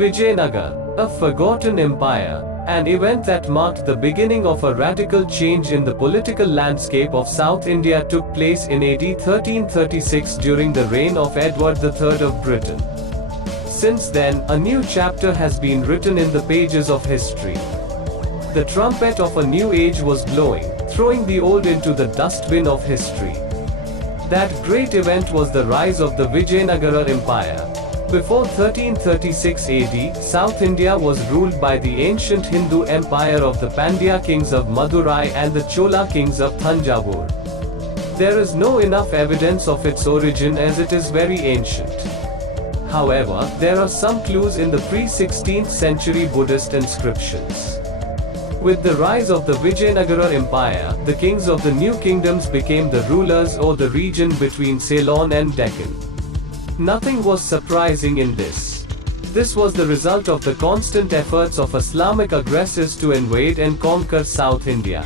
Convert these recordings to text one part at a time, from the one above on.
Vijayanagar, a forgotten empire, an event that marked the beginning of a radical change in the political landscape of South India, took place in AD 1336 during the reign of Edward III of Britain. Since then, a new chapter has been written in the pages of history. The trumpet of a new age was blowing, throwing the old into the dustbin of history. That great event was the rise of the Vijayanagara Empire. Before 1336 AD, South India was ruled by the ancient Hindu empire of the Pandya kings of Madurai and the Chola kings of Thanjavur. There is no enough evidence of its origin as it is very ancient. However, there are some clues in the pre-16th century Buddhist inscriptions. With the rise of the Vijayanagara Empire, the kings of the new kingdoms became the rulers or the region between Ceylon and Deccan. Nothing was surprising in this. This was the result of the constant efforts of Islamic aggressors to invade and conquer South India.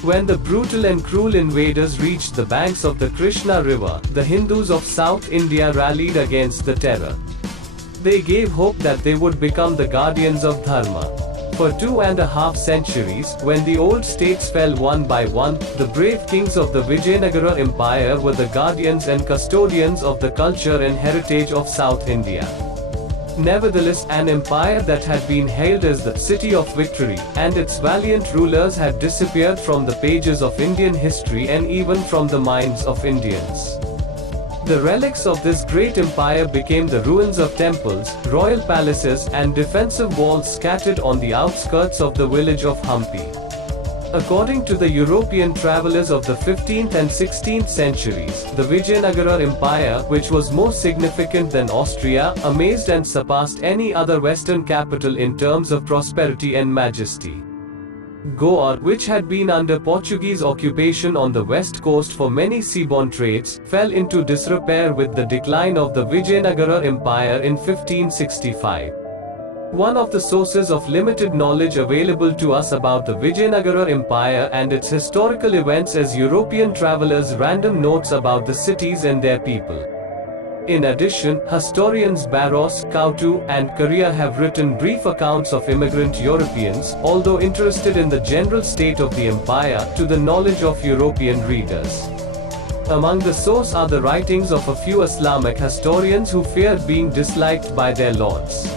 When the brutal and cruel invaders reached the banks of the Krishna River, the Hindus of South India rallied against the terror. They gave hope that they would become the guardians of Dharma. For 2.5 centuries, when the old states fell one by one, the brave kings of the Vijayanagara Empire were the guardians and custodians of the culture and heritage of South India. Nevertheless, an empire that had been hailed as the city of victory, and its valiant rulers had disappeared from the pages of Indian history and even from the minds of Indians. The relics of this great empire became the ruins of temples, royal palaces, and defensive walls scattered on the outskirts of the village of Hampi. According to the European travelers of the 15th and 16th centuries, the Vijayanagara Empire, which was more significant than Austria, amazed and surpassed any other Western capital in terms of prosperity and majesty. Goa, which had been under Portuguese occupation on the west coast for many seaborne trades, fell into disrepair with the decline of the Vijayanagara Empire in 1565. One of the sources of limited knowledge available to us about the Vijayanagara Empire and its historical events is European travelers' random notes about the cities and their people. In addition, historians Barros, Coutu, and Correa have written brief accounts of immigrant Europeans, although interested in the general state of the empire, to the knowledge of European readers. Among the source are the writings of a few Islamic historians who feared being disliked by their lords.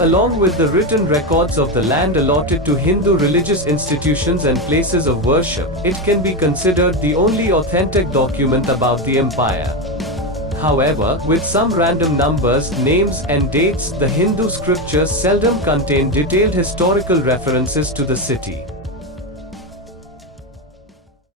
Along with the written records of the land allotted to Hindu religious institutions and places of worship, it can be considered the only authentic document about the empire. However, with some random numbers, names, and dates, the Hindu scriptures seldom contain detailed historical references to the city.